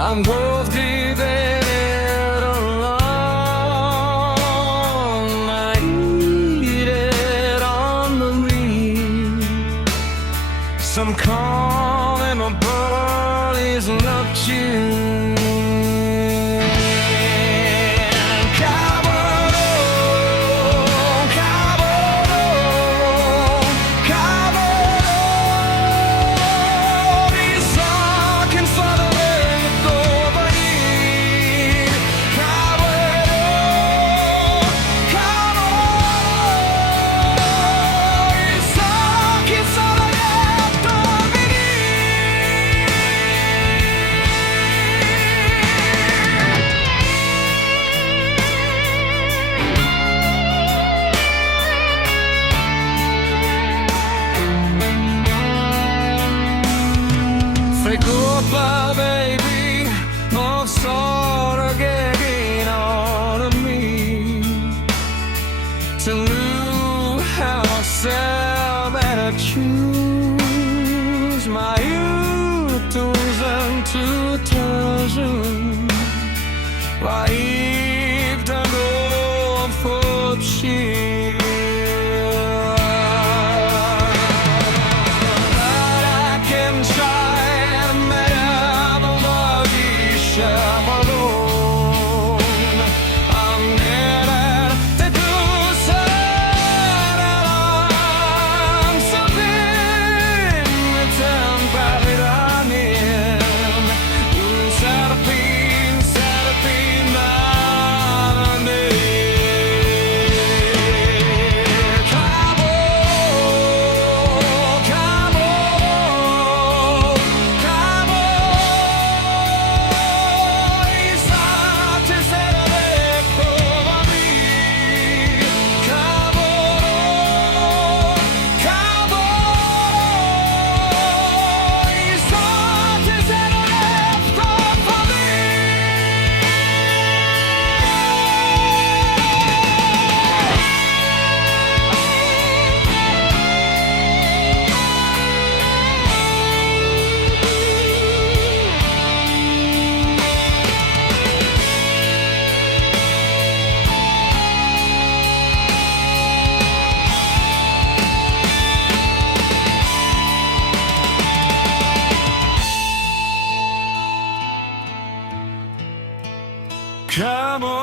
I'm both deep and alone. I eat it on the leaf. Some calm in my body's not you. Goodbye, baby, I'm sort of getting on to me. To lose how myself and I choose my youth and to thousand. Why if the gold for cheap? Come on.